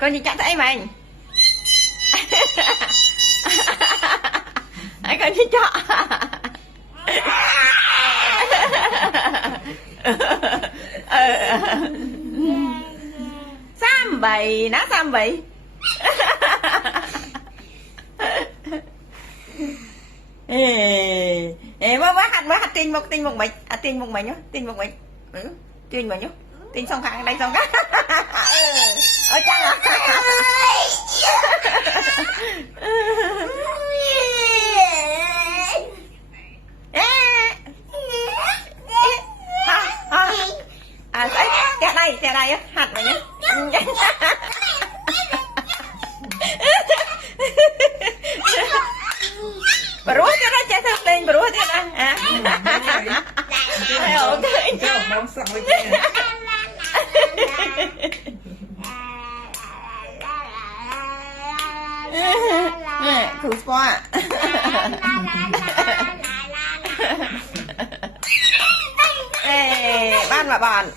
con gì chặn thấy mình. Con gì chọ. Sam bầy ná sam bầy. Bác tin một mình tin một mình nhá tin một mình tin mình nhá tin xong hàng đây xong các ôi chăng à ấy cái này á hạt này nhá baru aja raja sampai baru aja ah ayo mongsak lagi thủ spa ban mà bạn